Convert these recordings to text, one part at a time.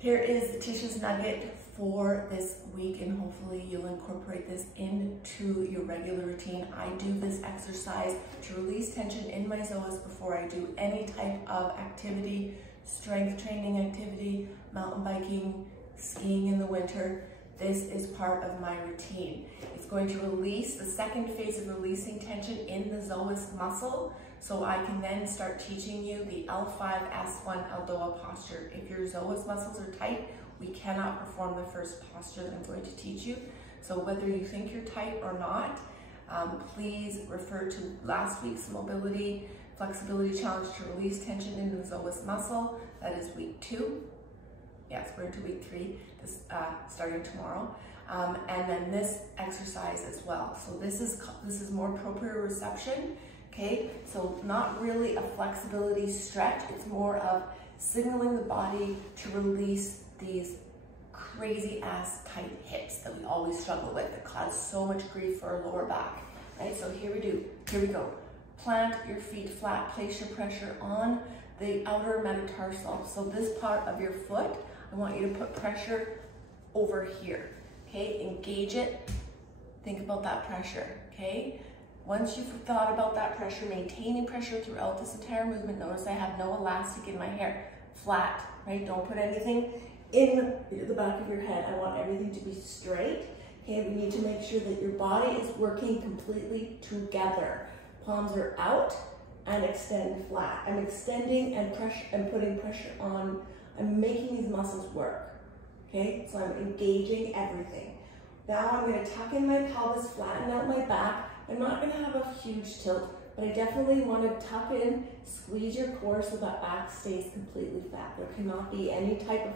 Here is Tish's nugget for this week, and hopefully you'll incorporate this into your regular routine. I do this exercise to release tension in my psoas before I do any type of activity, strength training activity, mountain biking, skiing in the winter. This is part of my routine. It's going to release the second phase of releasing tension in the psoas muscle, so I can then start teaching you the L5-S1 Aldoa posture. If your psoas muscles are tight, we cannot perform the first posture that I'm going to teach you. So whether you think you're tight or not, please refer to last week's mobility flexibility challenge to release tension in the psoas muscle. That is week 2. Yes, we're into week 3, starting tomorrow. And then this exercise as well. So this is more proprioception, okay? So not really a flexibility stretch, it's more of signaling the body to release these crazy ass tight hips that we always struggle with, that cause so much grief for our lower back, right? So here we go. Plant your feet flat, place your pressure on the outer metatarsal. So this part of your foot, I want you to put pressure over here, okay? Engage it, think about that pressure, okay? Once you've thought about that pressure, maintaining pressure throughout this entire movement, notice I have no elastic in my hair, flat, right? Don't put anything in the back of your head. I want everything to be straight, okay? We need to make sure that your body is working completely together. Palms are out and extend flat. I'm extending and putting pressure on. I'm making these muscles work, okay? So I'm engaging everything. Now I'm gonna tuck in my pelvis, flatten out my back. I'm not gonna have a huge tilt, but I definitely wanna tuck in, squeeze your core so that back stays completely flat. There cannot be any type of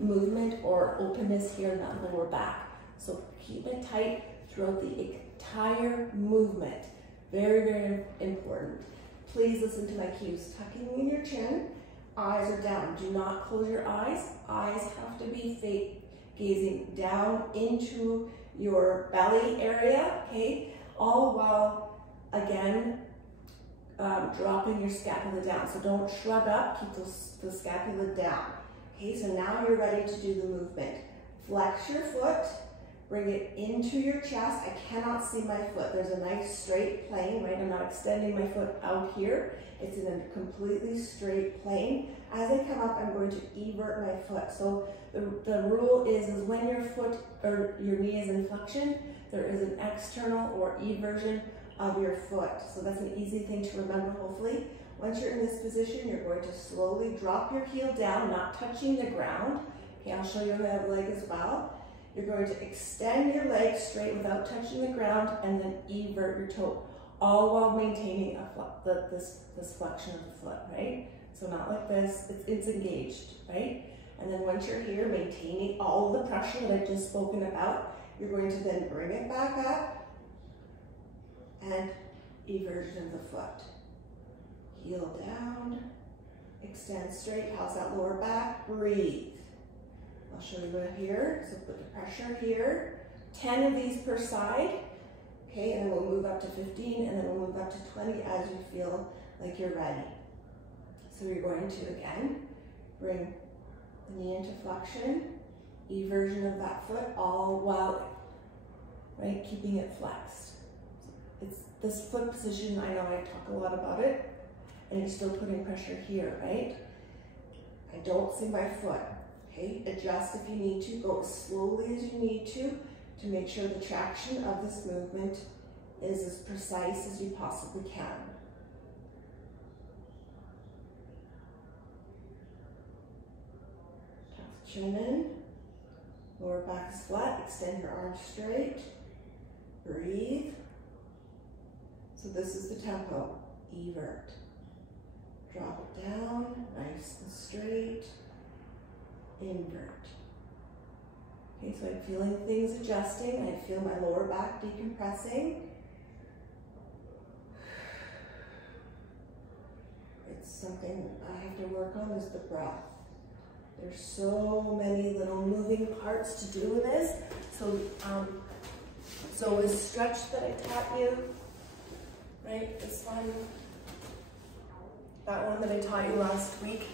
movement or openness here in that lower back. So keep it tight throughout the entire movement. Very, very important. Please listen to my cues. Tucking in your chin, eyes are down. Do not close your eyes. Eyes have to be gazing down into your belly area, okay? All while, again, dropping your scapula down. So don't shrug up, keep the scapula down. Okay, so now you're ready to do the movement. Flex your foot, bring it into your chest. I cannot see my foot. There's a nice straight plane, right? I'm not extending my foot out here. It's in a completely straight plane. As I come up, I'm going to evert my foot. So the rule is when your foot or your knee is in flexion, there is an external or eversion of your foot. So that's an easy thing to remember, hopefully. Once you're in this position, you're going to slowly drop your heel down, not touching the ground. Okay, I'll show you on the other leg as well. You're going to extend your leg straight without touching the ground and then evert your toe, all while maintaining this flexion of the foot, right? So not like this, it's engaged, right? And then once you're here, maintaining all of the pressure that I've just spoken about, you're going to then bring it back up and eversion of the foot. Heel down, extend straight. How's that lower back? Breathe. I'll show you right here. So put the pressure here. 10 of these per side. Okay, and then we'll move up to 15, and then we'll move up to 20 as you feel like you're ready. So you're going to, again, bring the knee into flexion, eversion of that foot, all while, right, keeping it flexed. It's this foot position, I know I talk a lot about it, and you're still putting pressure here, right? I don't see my foot, okay? Adjust if you need to, go as slowly as you need to make sure the traction of this movement is as precise as you possibly can. Tuck the chin in, lower back is flat, extend your arms straight, breathe. So this is the tempo, evert. Drop it down, nice and straight, invert. Okay, so I'm feeling things adjusting. I feel my lower back decompressing. It's something I have to work on is the breath. There's so many little moving parts to do with this. So this stretch that I taught you, right, this one, that one that I taught you last week,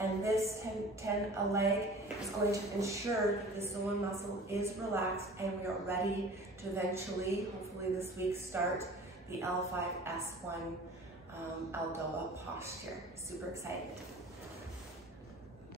and this this 10 a leg is going to ensure that the psoas muscle is relaxed and we are ready to eventually, hopefully this week, start the L5-S1 Aldoa posture. Super excited.